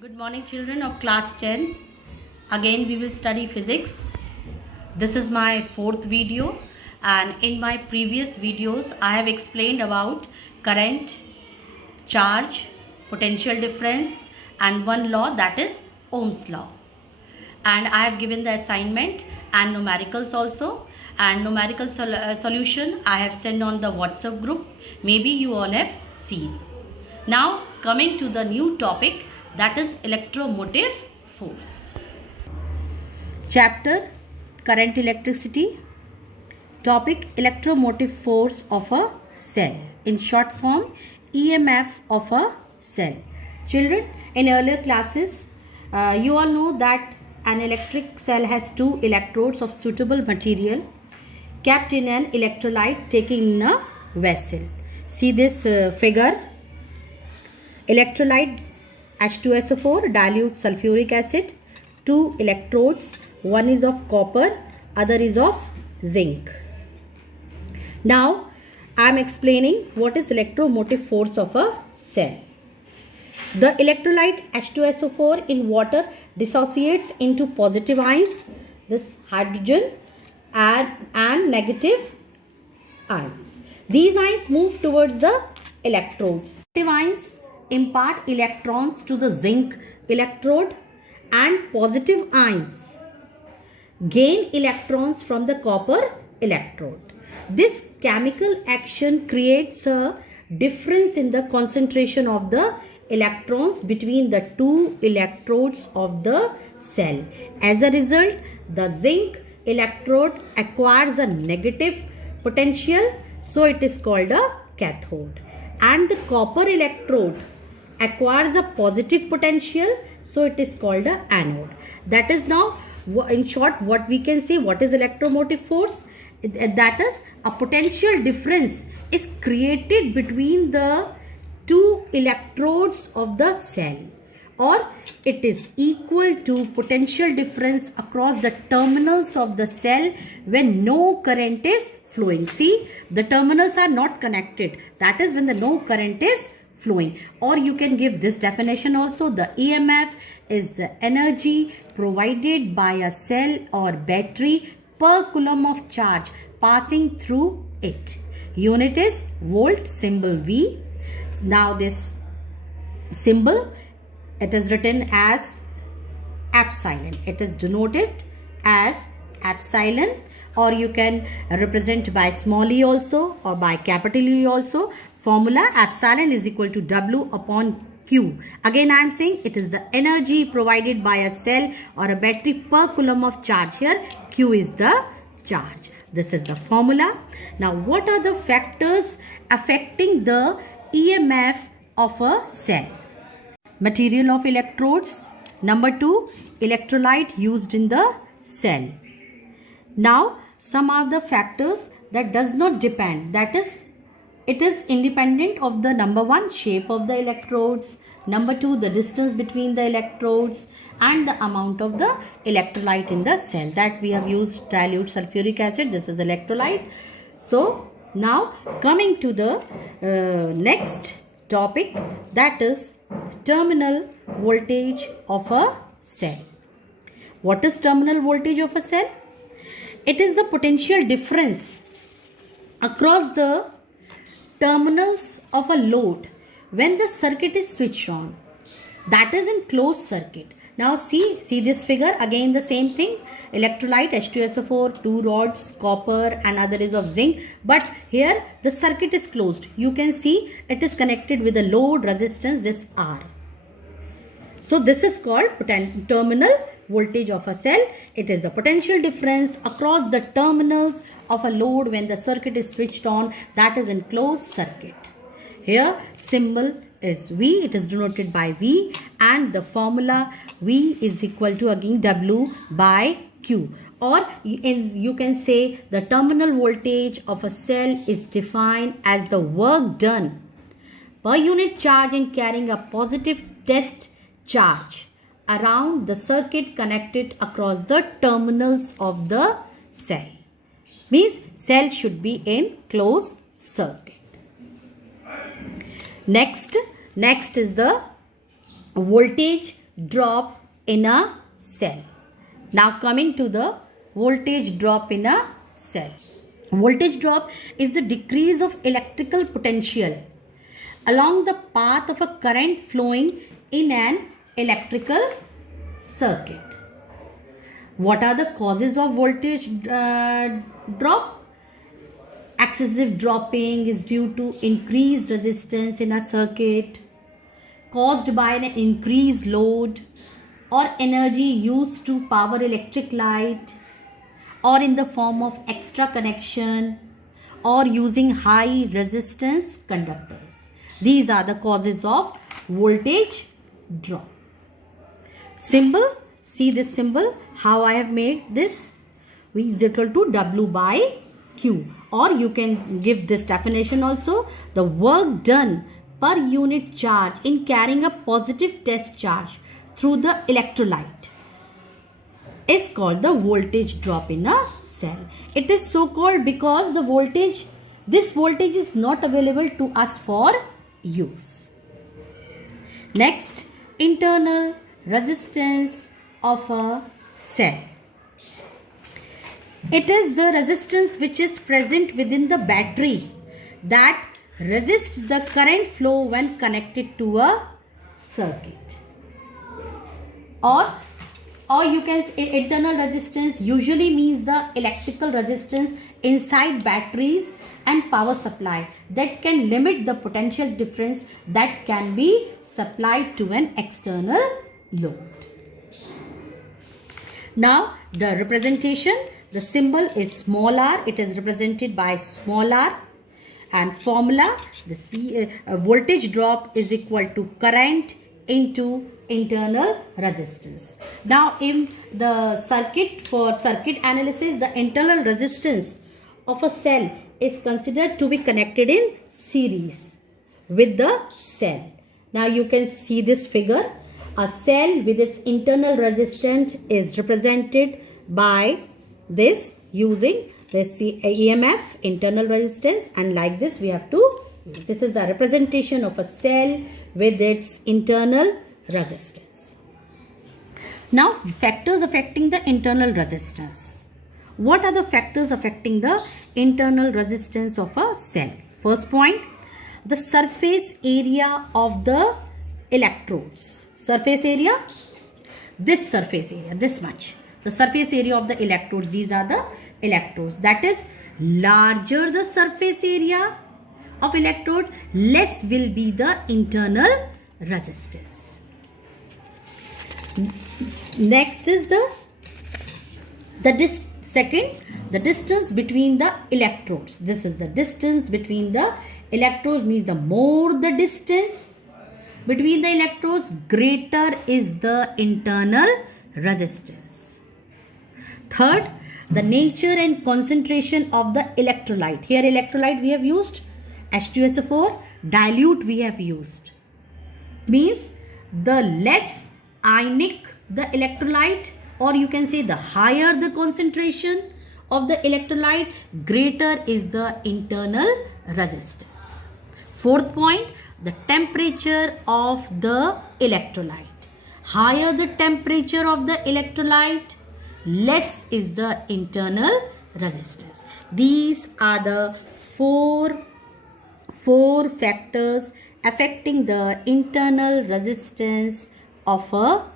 Good morning children of class 10. Again we will study physics. This is my fourth video, and in my previous videos I have explained about current, charge, potential difference and one law, that is Ohm's law. And I have given the assignment and numericals also, and numerical solution I have sent on the WhatsApp group. Maybe you all have seen. Now coming to the new topic, that is electromotive force. Chapter Current Electricity. Topic Electromotive force of a cell. In short form, EMF of a cell. Children, in earlier classes, you all know that an electric cell has two electrodes of suitable material kept in an electrolyte taken in a vessel. See this figure. Electrolyte H2SO4, dilute sulfuric acid, two electrodes, one is of copper, other is of zinc. Now I am explaining what is electromotive force of a cell. The electrolyte H2SO4 in water dissociates into positive ions, this hydrogen, and negative ions. These ions move towards the electrodes. Positive ions impart electrons to the zinc electrode, and positive ions gain electrons from the copper electrode. This chemical action creates a difference in the concentration of the electrons between the two electrodes of the cell. As a result, the zinc electrode acquires a negative potential, so it is called a cathode, and the copper electrode acquires a positive potential, so it is called a anode. That is, now in short what we can say, what is electromotive force? That is, a potential difference is created between the two electrodes of the cell, or it is equal to potential difference across the terminals of the cell when no current is flowing. See, the terminals are not connected, that is when the no current is flowing. Or you can give this definition also: the EMF is the energy provided by a cell or battery per coulomb of charge passing through it. Unit is volt, symbol V. Now this symbol, it is written as epsilon. It is denoted as epsilon, or you can represent by small e also or by capital E also. Formula: epsilon is equal to W upon Q. Again I am saying it is the energy provided by a cell or a battery per coulomb of charge. Here Q is the charge. This is the formula. Now what are the factors affecting the EMF of a cell? Material of electrodes. Number 2, electrolyte used in the cell. Now some are the factors that does not depend, that is, it is independent of the number 1, shape of the electrodes, number 2, the distance between the electrodes, and the amount of the electrolyte in the cell. That we have used dilute sulfuric acid. This is electrolyte. So now coming to the next topic, that is terminal voltage of a cell. What is terminal voltage of a cell? It is the potential difference across the terminals of a load when the circuit is switched on, that is in closed circuit. Now see this figure. Again the same thing, electrolyte H2SO4, two rods, copper, and other is of zinc, but here the circuit is closed. You can see it is connected with a load resistance, this R. So this is called terminal voltage of a cell. It is the potential difference across the terminals of a load when the circuit is switched on, that is in closed circuit. Here symbol is V, it is denoted by V, and the formula V is equal to again W by Q. Or you can say the terminal voltage of a cell is defined as the work done per unit charge in carrying a positive test charge around the circuit connected across the terminals of the cell. Means cell should be in closed circuit. Next is the voltage drop in a cell. Now coming to the voltage drop in a cell. Voltage drop is the decrease of electrical potential along the path of a current flowing in an electrical circuit. What are the causes of voltage drop? Excessive dropping is due to increased resistance in a circuit caused by an increased load or energy used to power electric light, or in the form of extra connection, or using high resistance conductors. These are the causes of voltage drop. Symbol, see this symbol, how I have made this? V is equal to W by Q, or you can give this definition also. The work done per unit charge in carrying a positive test charge through the electrolyte is called the voltage drop in a cell. It is so called because this voltage is not available to us for use. Next, internal resistance of a cell. It is the resistance which is present within the battery that resists the current flow when connected to a circuit. Or you can say internal resistance usually means the electrical resistance inside batteries and power supply that can limit the potential difference that can be supplied to an external load. Now the representation, the symbol is small r, it is represented by small r, and formula, this voltage drop is equal to current into internal resistance. Now in the circuit, for circuit analysis, the internal resistance of a cell is considered to be connected in series with the cell. Now you can see this figure. A cell with its internal resistance is represented by this, using this EMF, internal resistance, and like this we have to, this is the representation of a cell with its internal resistance. Now factors affecting the internal resistance. What are the factors affecting the internal resistance of a cell? First point, the surface area of the electrodes. Surface area, this surface area, this much. The surface area of the electrodes, these are the electrodes. That is, larger the surface area of electrode, less will be the internal resistance. Next is the distance between the electrodes. This is the distance between the electrodes, means the more the distance between the electrodes, greater is the internal resistance. Third, the nature and concentration of the electrolyte. Here electrolyte we have used H2SO4, dilute we have used. Means the less ionic the electrolyte, or you can say the higher the concentration of the electrolyte, greater is the internal resistance. Fourth point, the temperature of the electrolyte. Higher the temperature of the electrolyte, less is the internal resistance. These are the four factors affecting the internal resistance of a